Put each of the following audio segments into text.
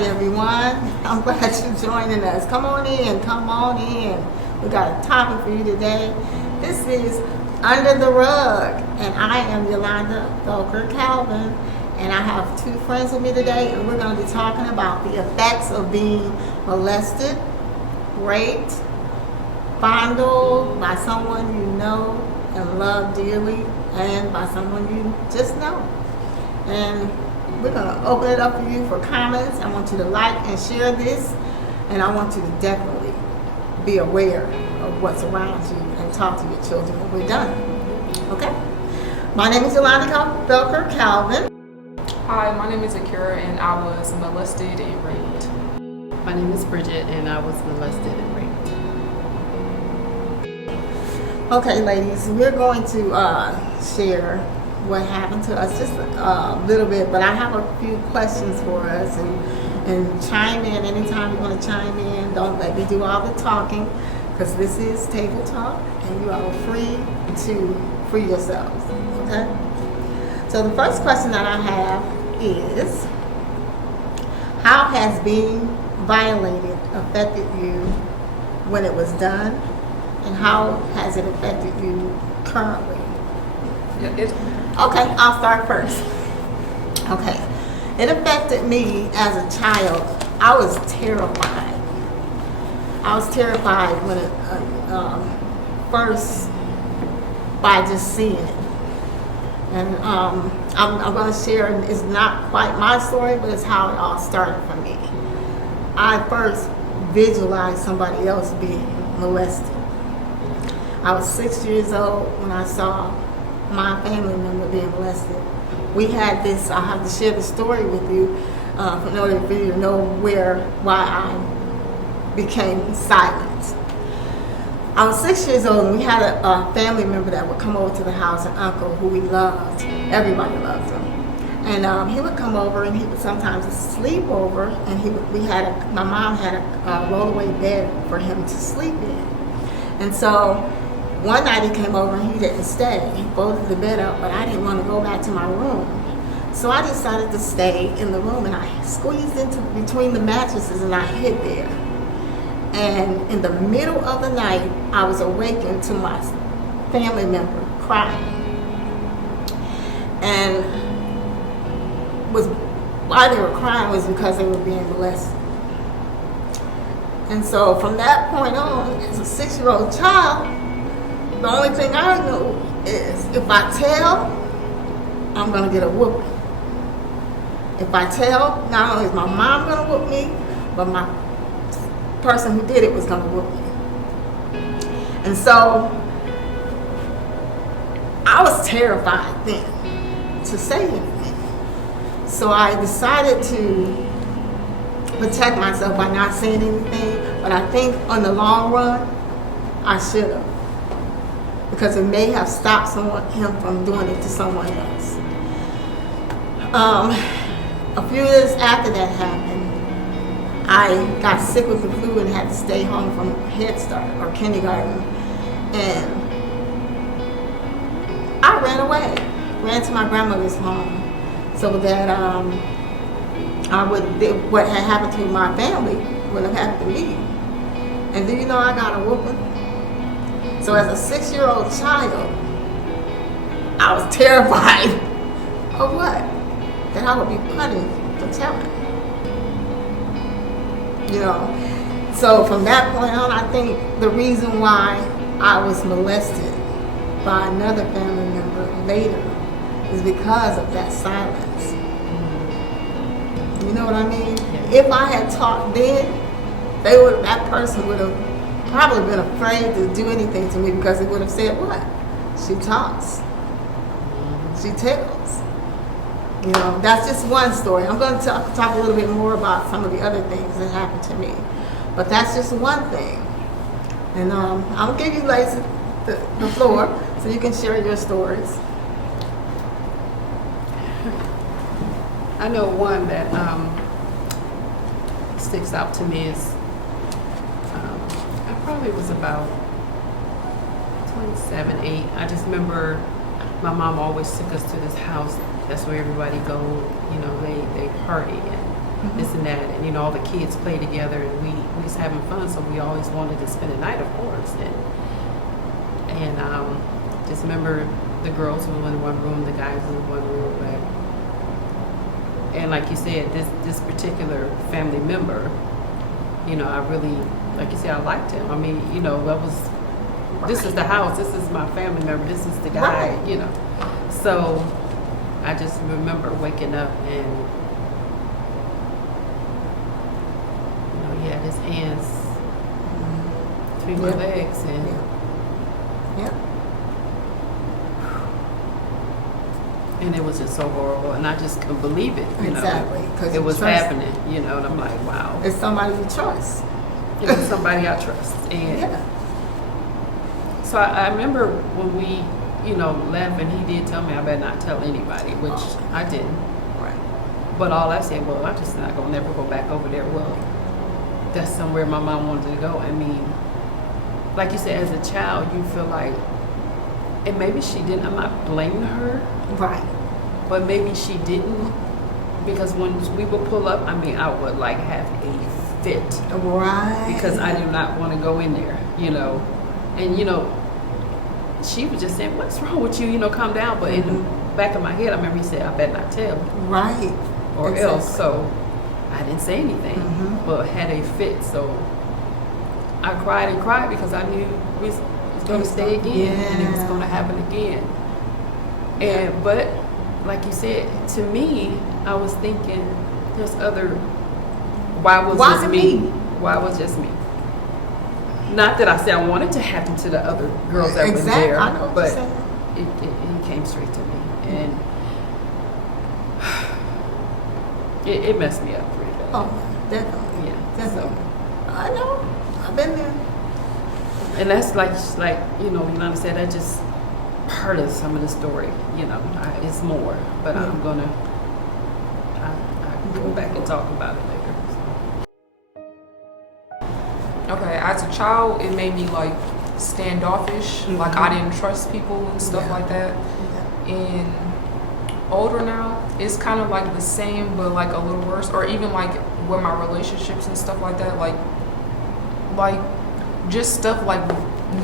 Hi everyone, I'm glad you're joining us. Come on in, come on in. We got a topic for you today. This is Under the Rug, and I am Yolanda Belker Calvin, and I have two friends with me today, and we're going to be talking about the effects of being molested, raped, fondled by someone you know and love dearly, and by someone you just know. And we're going to open it up for you for comments. I want you to like and share this, and I want you to definitely be aware of what's around you and talk to your children when we're done. Okay? My name is Yolanda Belker Calvin. Hi, my name is Aakira, and I was molested and raped. My name is Brigitte, and I was molested and raped. Okay, ladies, we're going to share what happened to us just a little bit, but I have a few questions for us, and chime in anytime you want to chime in. Don't let me do all the talking, because this is table talk and you are free to free yourselves. Okay, so the first question that I have is, how has being violated affected you when it was done, and how has it affected you currently? Okay, I'll start first. Okay, it affected me as a child. I was terrified. I was terrified when it first, by just seeing it. And I'm going to share, it's not quite my story, but it's how it all started for me. I first visualized somebody else being molested. I was 6 years old when I saw my family member being molested. We had this, I have to share the story with you in order for you to know why I became silent. I was 6 years old, and we had a family member that would come over to the house, an uncle who we loved. Everybody loved him. And he would come over, and he would sometimes sleep over, and my mom had a rollaway bed for him to sleep in. And so one night he came over and he didn't stay. He folded the bed up, but I didn't want to go back to my room. So I decided to stay in the room, and I squeezed into between the mattresses and I hid there. And in the middle of the night, I was awakened to my family member crying. And why they were crying was because they were being molested. And so from that point on, as a 6-year-old child, the only thing I know is if I tell, I'm going to get a whooping. If I tell, not only is my mom going to whoop me, but my person who did it was going to whoop me. And so I was terrified then to say anything. So I decided to protect myself by not saying anything, but I think on the long run, I should have. Because it may have stopped him from doing it to someone else. A few years after that happened, I got sick with the flu and had to stay home from Head Start or kindergarten. And I ran to my grandmother's home so that what had happened to my family wouldn't have happened to me. And do you know I got a whooping? So as a 6-year-old child, I was terrified of what? That I would be punished for telling. You know. So from that point on, I think the reason why I was molested by another family member later is because of that silence. You know what I mean? Yeah. If I had talked then, that person would have probably been afraid to do anything to me, because they would have said, what? She talks. She tickles. You know, that's just one story. I'm going to talk a little bit more about some of the other things that happened to me. But that's just one thing. And I'll give you ladies the floor so you can share your stories. I know one that sticks out to me is I probably was about 27, 8. I just remember my mom always took us to this house. That's where everybody go, you know, they party. And this and that, and all the kids play together, and we was having fun, so we always wanted to spend the night, of course. And just remember the girls were in one room, the guys in one room, and like you said, this particular family member, I really, like you said, I liked him. I mean, that was, this is the house, this is my family member, this is the guy, So I just remember waking up and, he had his hands between my legs and. Yeah. And it was just so horrible, and I just couldn't believe it. Exactly, because it was happening. And I'm like, wow. It's somebody you trust. It was somebody I trust, and so I remember when we, left, and he did tell me I better not tell anybody, which I didn't. Right. But all I said, well, I'm just not gonna never go back over there. Well, that's somewhere my mom wanted to go. I mean, like you said, as a child, you feel like, and maybe she didn't. I'm not blaming her. Right. But maybe she didn't, because when we would pull up, I mean, I would like have a fit. Right. Because I do not want to go in there, And, she was just saying, what's wrong with you? Calm down. But in the back of my head, I remember he said, I better not tell. Right. Or else. So I didn't say anything, but had a fit. So I cried and cried because I knew we was going to stay again, and it was going to happen again. And but like you said, to me, I was thinking, there's other. Why was just me? Why was just me? Not that I said I wanted to happen to the other girls that were there, I know what but you're it came straight to me, and it messed me up pretty bad. Oh, definitely. Yeah, Definitely. I know. I've been there. And that's like Yolanda said, that just part of some of the story. It's more, but I'm gonna I go back and talk about it later. Okay, as a child, it made me like standoffish. Like I didn't trust people and stuff like that. And older now, it's kind of like the same, but like a little worse. Or even like with my relationships and stuff like that. Like just stuff like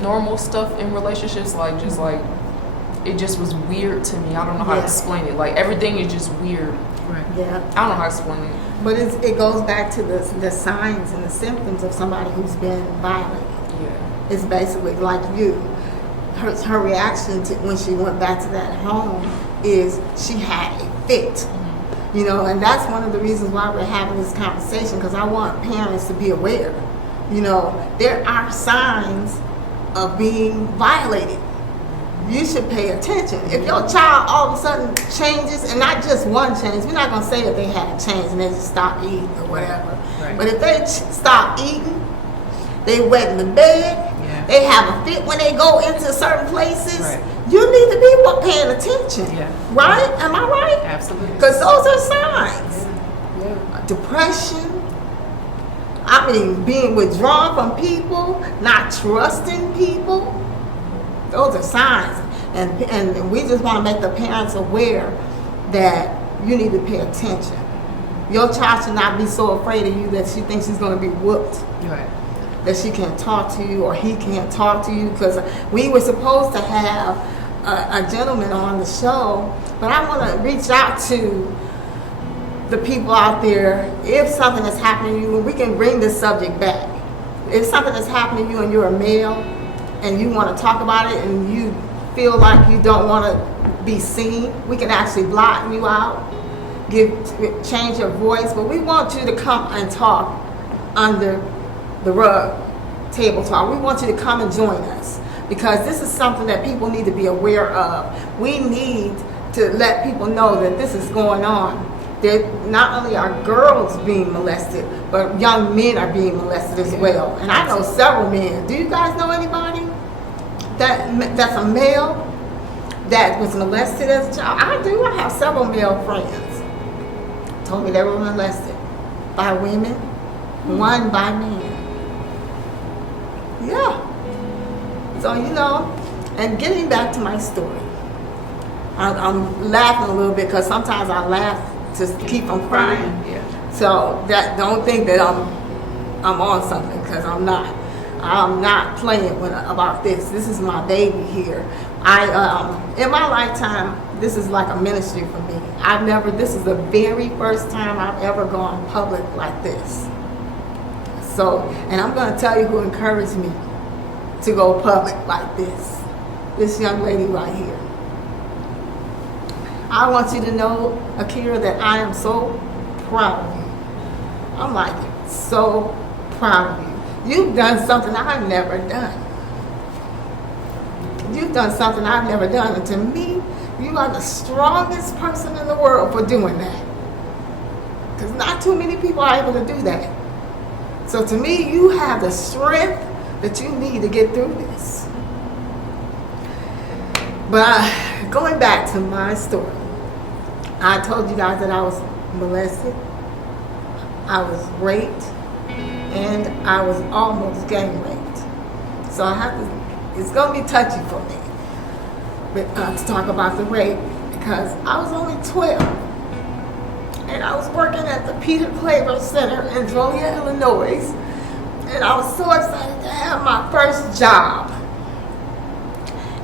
normal stuff in relationships. Like just like it just was weird to me. I don't know how to explain it. Like everything is just weird. Right. Yeah. I don't know how to explain it. But it goes back to the signs and the symptoms of somebody who's been violated. Yeah. It's basically like you. Her reaction to when she went back to that home is she had a fit. And that's one of the reasons why we're having this conversation, because I want parents to be aware. There are signs of being violated. You should pay attention. If your child all of a sudden changes, and not just one change, we're not going to say that they had a change and they just stopped eating or whatever. Right. But if they stop eating, they wet in the bed, they have a fit when they go into certain places, you need to be paying attention. Yeah. Right? Am I right? Absolutely. Because those are signs. Yeah. Depression. I mean, being withdrawn from people, not trusting people. Those are signs, and we just want to make the parents aware that you need to pay attention. Your child should not be so afraid of you that she thinks she's going to be whooped. Right. That she can't talk to you or he can't talk to you, because we were supposed to have a gentleman on the show, but I want to reach out to the people out there. If something is happening to you, we can bring this subject back. If something is happening to you and you're a male, and you want to talk about it and you feel like you don't want to be seen, we can actually block you out, change your voice, but we want you to come and talk under the rug table talk. We want you to come and join us, because this is something that people need to be aware of. We need to let people know that this is going on. That not only are girls being molested, but young men are being molested as well. And I know several men. Do you guys know anybody that's a male that was molested as a child? I do. I have several male friends. Told me they were molested by women, one by men. Yeah. So, and getting back to my story, I'm laughing a little bit because sometimes I laugh to keep from crying. Yeah. So that don't think that I'm on something, because I'm not. I'm not playing about this. This is my baby here. In my lifetime, this is like a ministry for me. This is the very first time I've ever gone public like this. So, and I'm going to tell you who encouraged me to go public like this. This young lady right here. I want you to know, Aakira, that I am so proud of you. I'm like, so proud of you. You've done something I've never done. You've done something I've never done. And to me, you are the strongest person in the world for doing that. Because not too many people are able to do that. So to me, you have the strength that you need to get through this. But going back to my story, I told you guys that I was molested, I was raped, and I was almost gang raped. So it's going to be touchy for me to talk about the rape, because I was only 12. And I was working at the Peter Claver Center in Joliet, Illinois. And I was so excited to have my first job.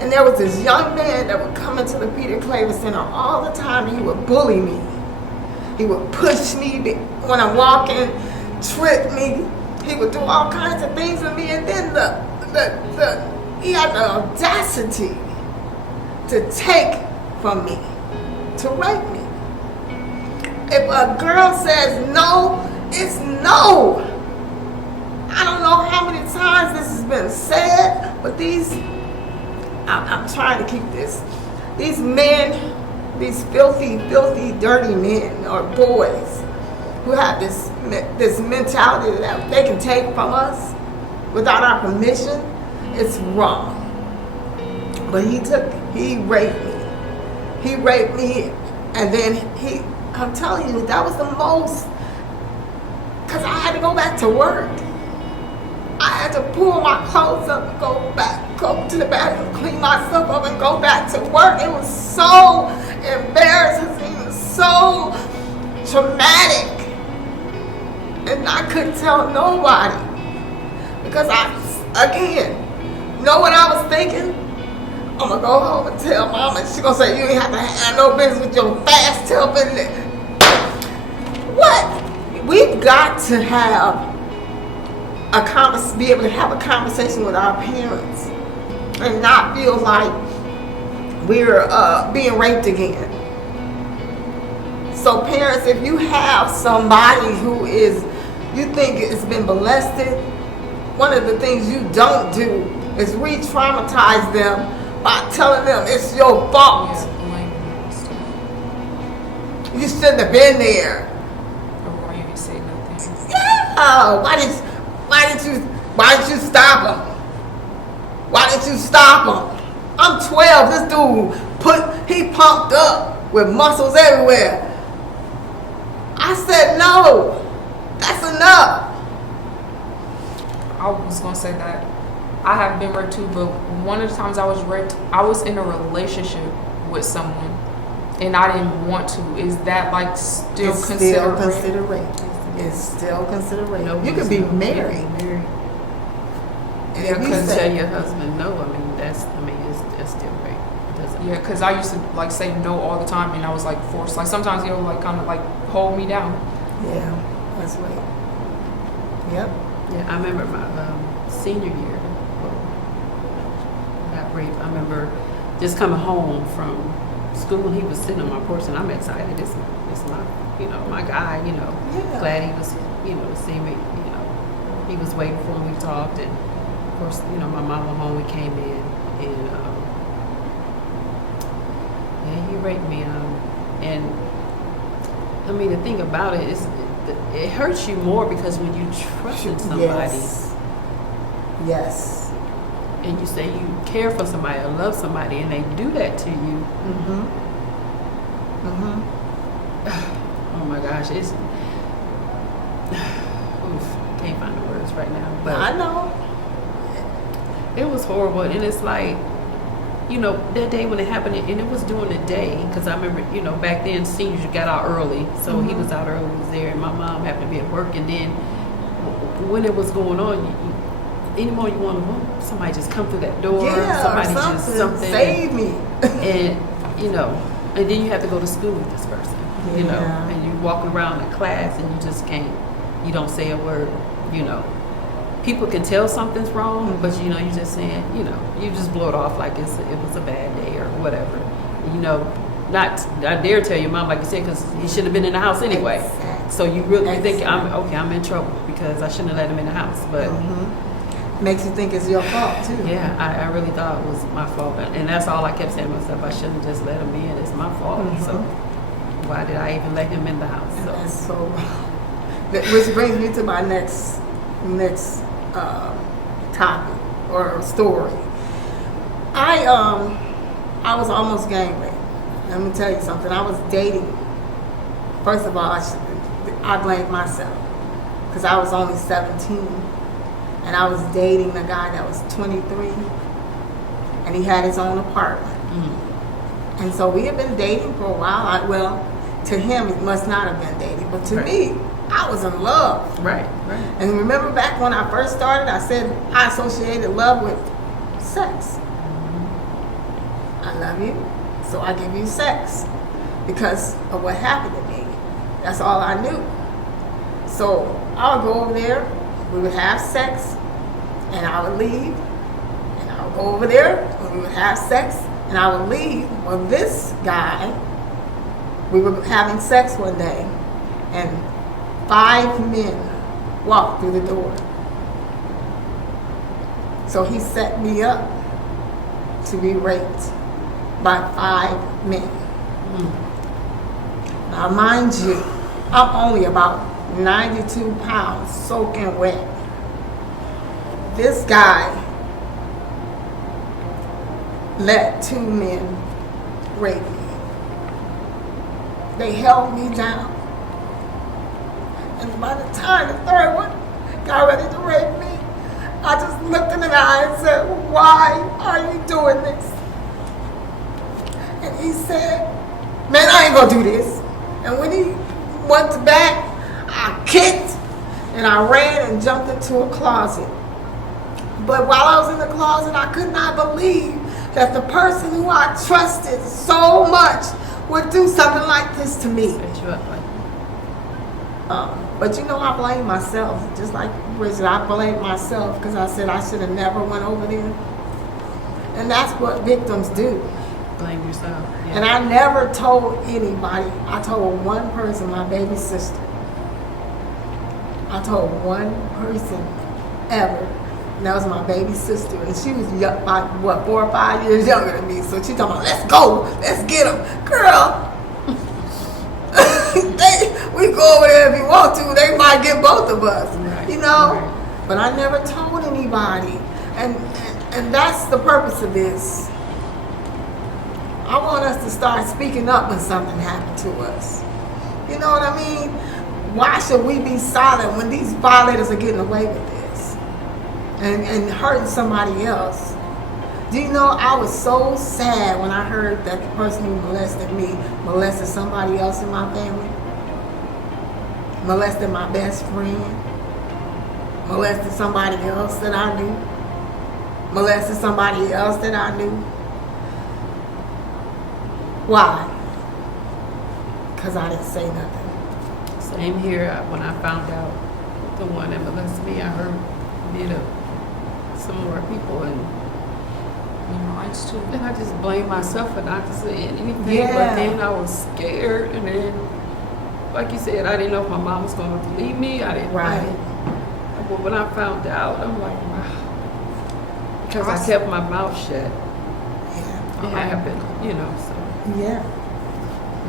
And there was this young man that would come into the Peter Claver Center all the time, and he would bully me. He would push me when I'm walking, trip me. He would do all kinds of things with me. And then he had the audacity to take from me, to rape me. If a girl says no, it's no. I don't know how many times this has been said, but I'm trying to keep this. These men, these filthy, dirty men or boys who have this mentality that they can take from us without our permission, it's wrong. But he raped me. He raped me, and then I'm telling you, that was the most, because I had to go back to work. I had to pull my clothes up and go to the bathroom, clean myself up, and go back to work. It was so embarrassing. It was so traumatic. And I couldn't tell nobody. Because know what I was thinking? I'm going to go home and tell mama, and she's going to say, you ain't have to have no business with your fast tail business. What? We've got to be able to have a conversation with our parents and not feel like we're being raped again. So parents, if you have somebody who you think has been molested, one of the things you don't do is re-traumatize them by telling them it's your fault. You shouldn't have been there. Or why you didn't say nothing. Yeah. Why didn't you stop him? Why didn't you stop him? I'm 12. This dude he pumped up with muscles everywhere. I said no. That's enough. I was gonna say that I have been raped too, but one of the times I was raped, I was in a relationship with someone, and I didn't want to. Is that like still considered rape? It's still considered rape. No, you could be married. And you couldn't tell your husband no. I mean, it's still rape. Yeah, because I used to like say no all the time, and I was like forced. Like sometimes he'll like kind of like hold me down. Yeah, that's right. Yep. Yeah, I remember my senior year. I got raped. I remember just coming home from school, and he was sitting on my porch, and I'm excited. It's my, my guy. Yeah. Glad he was, to see me. He was waiting for me. We talked, and of course, my mom went home. We came in, and he raped me. And I mean, the thing about it is, it hurts you more because when you trusted somebody, yes, and you say you care for somebody or love somebody, and they do that to you. Oh my gosh, it's can't find the words right now. But I know it was horrible, and it's like you know, that day when it happened, and it was during the day, because I remember, you know, back then seniors got out early, so he was out early, was there, and my mom happened to be at work, and then when it was going on, anymore you want to move, somebody just come through that door, somebody just something, save me. and you know, and then you have to go to school with this person, you know, and you're walking around in class, and you just can't, you don't say a word, you know. People can tell something's wrong, but you know, you're just saying, you know, you just blow it off like it was a bad day or whatever. You know, not I dare tell your mom, like you said, because he shouldn't have been in the house anyway. Exactly. So you really think I'm in trouble because I shouldn't have let him in the house. But makes you think it's your fault too. yeah, I really thought it was my fault, and that's all I kept saying to myself. I shouldn't have just let him in. It's my fault. So why did I even let him in the house? So. That's so. Which brings me to my next topic or story. I was almost gang raped. Let me tell you something. I was dating. First of all, I blamed myself because I was only 17, and I was dating a guy that was 23, and he had his own apartment. And so we had been dating for a while. Well, to him, it must not have been dating, but to me, I was in love. Right. And remember back when I first started, I said I associated love with sex. I love you, so I give you sex because of what happened to me. That's all I knew. So I would go over there, we would have sex, and I would leave. And I would go over there, and we would have sex, and I would leave. Well, this guy, we were having sex one day, and 5 men walked through the door. So he set me up to be raped by 5 men. Now mind you, I'm only about 92 pounds soaking wet. This guy let 2 men rape me. They held me down. And by the time the 3rd one got ready to rape me, I just looked in the eye and said, "Why are you doing this?" And he said, "Man, I ain't gonna do this." And when he went back, I kicked and I ran and jumped into a closet. But while I was in the closet, I could not believe that the person who I trusted so much would do something like this to me. Set you up like But you know, I blame myself, just like Brigitte. I blame myself because I said I should have never went over there. And that's what victims do. blame yourself. Yeah. And I never told anybody. I told one person, my baby sister. I told one person ever. And that was my baby sister. And she was about, 4 or 5 years younger than me. So she told me, "Let's go. Let's get them." Girl, we go over there if you want to. They might get both of us. Right. You know? Right. But I never told anybody. And that's the purpose of this. I want us to start speaking up when something happened to us. You know what I mean? Why should we be silent when these violators are getting away with this? And hurting somebody else. Do you know, I was so sad when I heard that the person who molested me molested somebody else in my family. Molested my best friend. Molested somebody else that I knew. Molested somebody else that I knew. Why? Because I didn't say nothing. Same here. When I found out the one that molested me, I heard some more people, and Mine's too. I just blamed myself for not saying anything. Yeah. But then I was scared, and then, like you said, I didn't know if my mom was going to believe me. Right. But when I found out, I'm like, wow. Because I kept my mouth shut. Yeah. It happened, so. Yeah.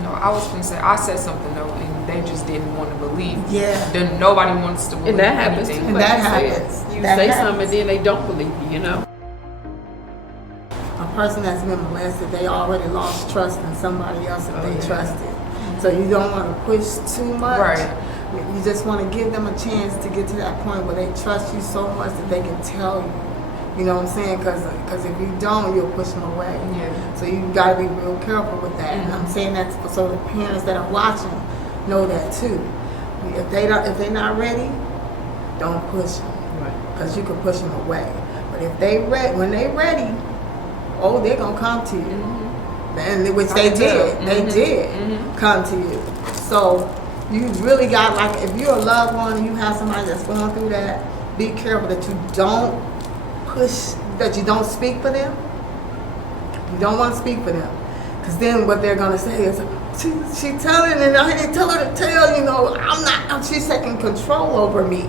No, I was gonna say I said something though, and they just didn't want to believe. Yeah. Then nobody wants to believe. And that happens too. anything. And like that you said. happens. You That say happens. something, and then they don't believe you, A person that's been molested, they already lost trust in somebody else that they trusted. So you don't want to push too much. Right. You just want to give them a chance to get to that point where they trust you so much that they can tell you You know what I'm saying? Because if you don't, you'll push them away. Yeah. So you got to be real careful with that. And I'm saying that so the parents that are watching know that too. If they're not ready, don't push them, because you can push them away. But if when they ready, they're gonna come to you, and which they did. They did come to you. So you really got, like, if you're a loved one and you have somebody that's going through that, be careful that you don't push, that you don't speak for them. You don't want to speak for them, because then what they're gonna say is, she telling, and I didn't tell her to tell. She's taking control over me.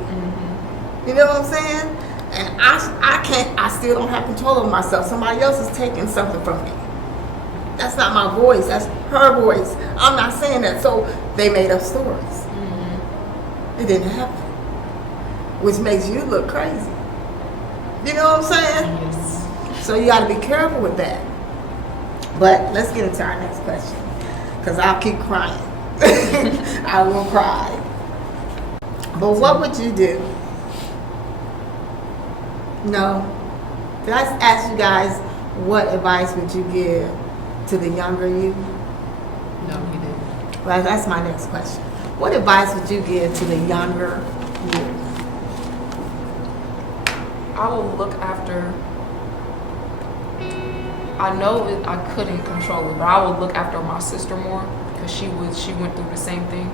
You know what I'm saying? And I can't. I still don't have control over myself. Somebody else is taking something from me. That's not my voice. That's her voice. I'm not saying that. So they made up stories. It didn't happen, which makes you look crazy. You know what I'm saying? Yes. So you got to be careful with that. But let's get into our next question, because I'll keep crying. I will cry. But what would you do? No. Did I ask you guys what advice would you give to the younger you? No, you didn't. Well, that's my next question. What advice would you give to the younger you? I will look after. I know I couldn't control it, but I would look after my sister more, because she went through the same thing,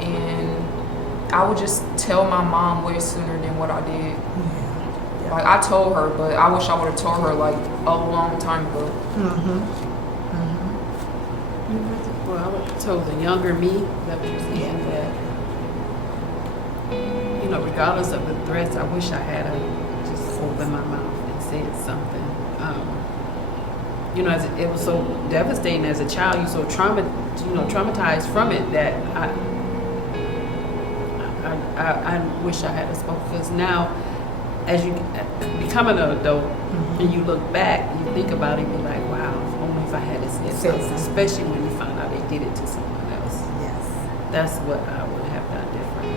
and I would just tell my mom way sooner than what I did. Yeah. Like, I told her, but I wish I would have told her like a long time ago. Well, I would have told the younger me that was saying that, regardless of the threats, I wish I had just opened my mouth and said something. It was so devastating as a child. You're so traumatized from it that I wish I had spoken. Because now, as you become an adult and you look back, you think about it, you're like, wow, if only if I had said something. Especially when you find out they did it to someone else. Yes. That's what I would have done different.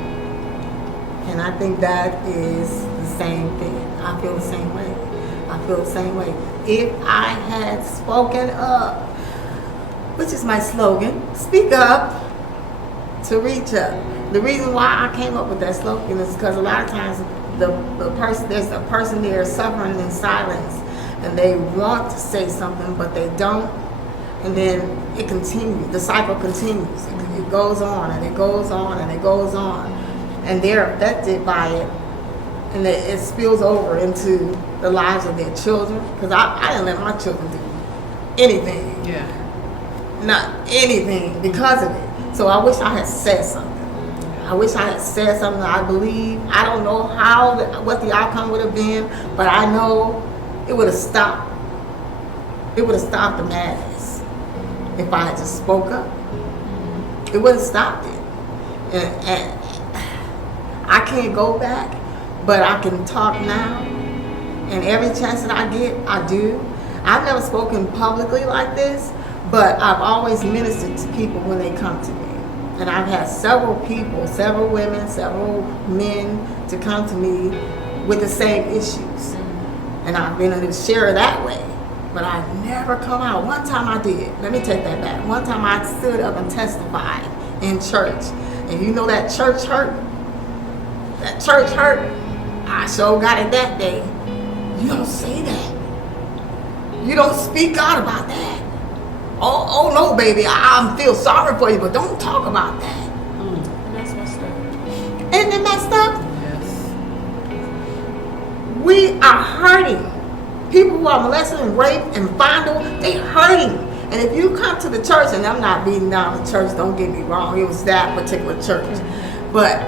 And I think that is the same thing. I feel the same way. If I had spoken up, which is my slogan, speak up to reach up. The reason why I came up with that slogan is because a lot of times there's a person there suffering in silence, and they want to say something but they don't, and then it continues. The cycle continues. It goes on and it goes on and it goes on, and they're affected by it. And it spills over into the lives of their children. Because I didn't let my children do anything. Yeah. Not anything because of it. So I wish I had said something. I believe. I don't know what the outcome would have been, but I know it would have stopped. It would have stopped the madness if I had just spoke up. It would have stopped it. And I can't go back. But I can talk now, and every chance that I get, I do. I've never spoken publicly like this, but I've always ministered to people when they come to me. And I've had several people, several women, several men to come to me with the same issues. And I've been able to share that way. But I've never come out. One time I did. Let me take that back. One time I stood up and testified in church. And you know that church hurt? That church hurt? I sure got it that day. You don't say that. You don't speak out about that. Oh no, baby, I feel sorry for you, but don't talk about that. And that's messed up. Isn't it messed up? Yes. We are hurting. People who are molested and raped and fondled, they're hurting. And if you come to the church, and I'm not beating down the church, don't get me wrong, it was that particular church. But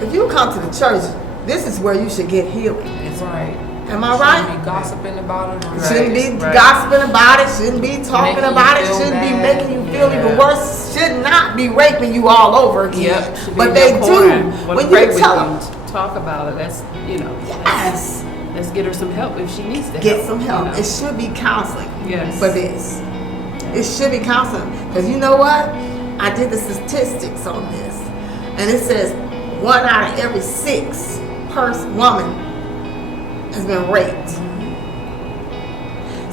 if you come to the church, this is where you should get healing. Right. Am I right? Shouldn't be gossiping about it. Shouldn't be gossiping about it. Shouldn't be talking Making about it. you feel Shouldn't be bad. making you feel even worse. Should not be raping you all over again. But they do. When you tell them, talk about it. Let's yes, let's get her some help if she needs to. get some help. It should be counseling. Yes. For this, it should be counseling. Because you know what? I did the statistics on this, and it says 1 out of every 6 woman has been raped.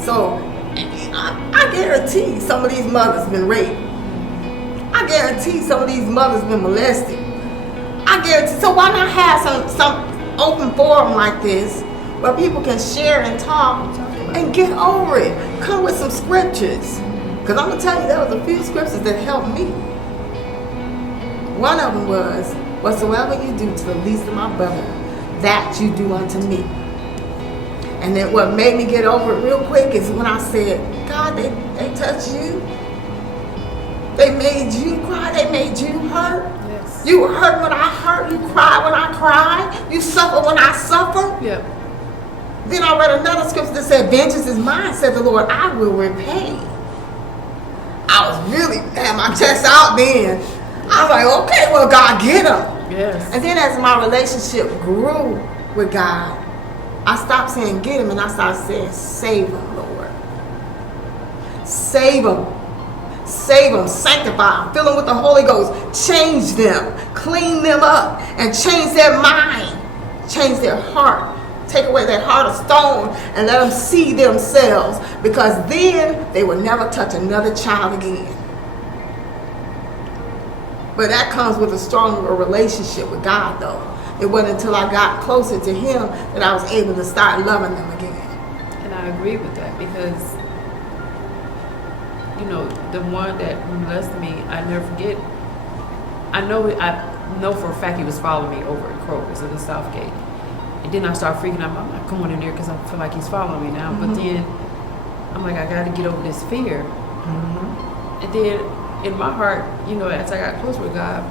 So I guarantee some of these mothers been raped. I guarantee some of these mothers been molested. I guarantee. So why not have some open forum like this where people can share and talk and get over it? Come with some scriptures. Because I'm going to tell you, there was a few scriptures that helped me. One of them was, whatsoever you do to the least of my brother, that you do unto me. And then what made me get over it real quick is when I said, God, they touched you. They made you cry. They made you hurt. Yes. You hurt when I hurt. You cry when I cry. You suffer when I suffer. Yep. Then I read another scripture that said, vengeance is mine, said the Lord, I will repay. I was really, had my chest out then. I was like, okay, well, God, get him. Yes. And then as my relationship grew with God, I stopped saying get him and I started saying save him, Lord. Save him. Save them, sanctify them, fill them with the Holy Ghost, change them, clean them up, and change their mind, change their heart. Take away that heart of stone and let them see themselves, because then they will never touch another child again. But that comes with a stronger relationship with God, though. It wasn't until I got closer to him that I was able to start loving them again. And I agree with that because, you know, the one that molested me, I never forget. I know for a fact he was following me over at Kroger's in the South Gate. And then I start freaking out. I'm not going in there because I feel like he's following me now. But then I'm like, I got to get over this fear. And then in my heart, you know, as I got closer with God,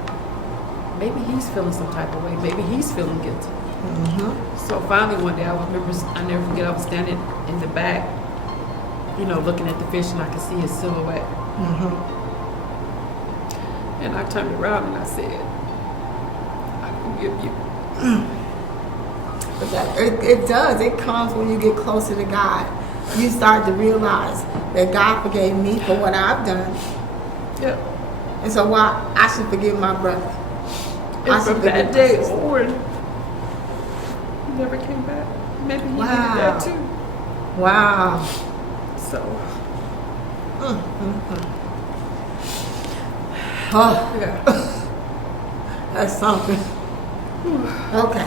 maybe he's feeling some type of way. Maybe he's feeling guilty. So finally one day, I never forget, I was standing in the back, you know, looking at the fish, and I could see his silhouette. And I turned around and I said, I forgive you. But it does. It comes when you get closer to God. You start to realize that God forgave me for what I've done. Yep. And so why I should forgive my brother. And from that day forward, he never came back. Maybe he needed that too. Wow. So. Oh, Yeah. that's something. Okay.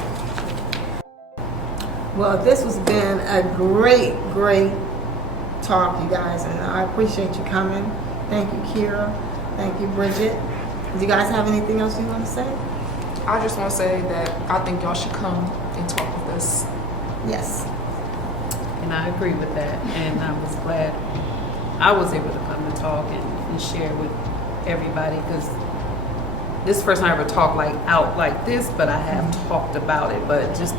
Well, this has been a great talk, you guys, and I appreciate you coming. Thank you, Kira. Thank you, Bridget. Do you guys have anything else you want to say? I just want to say that I think y'all should come and talk with us. Yes. And I agree with that. And I was glad I was able to come and talk and share with everybody, because this is the first time I ever talked out like this, but I have talked about it. But just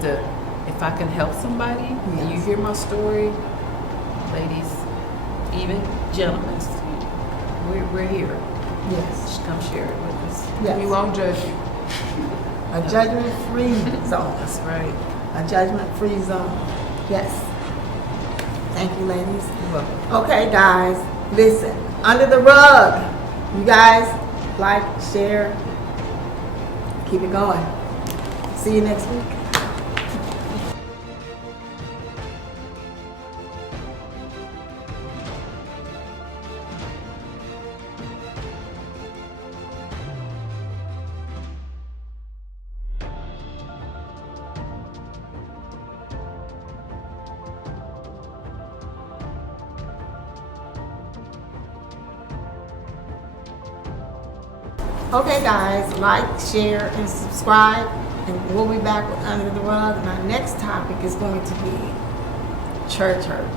if I can help somebody, and you hear my story, ladies, even gentlemen, we're here. Yes. Just come share it with us. Yes. We won't judge you. A judgment-free zone. That's right. A judgment-free zone. Yes. Thank you, ladies. You're welcome. Okay, guys, listen. Under the rug. You guys like, share, keep it going. See you next week. Okay, guys, like, share, and subscribe, and we'll be back with Under the Rug. And our next topic is going to be church hurt.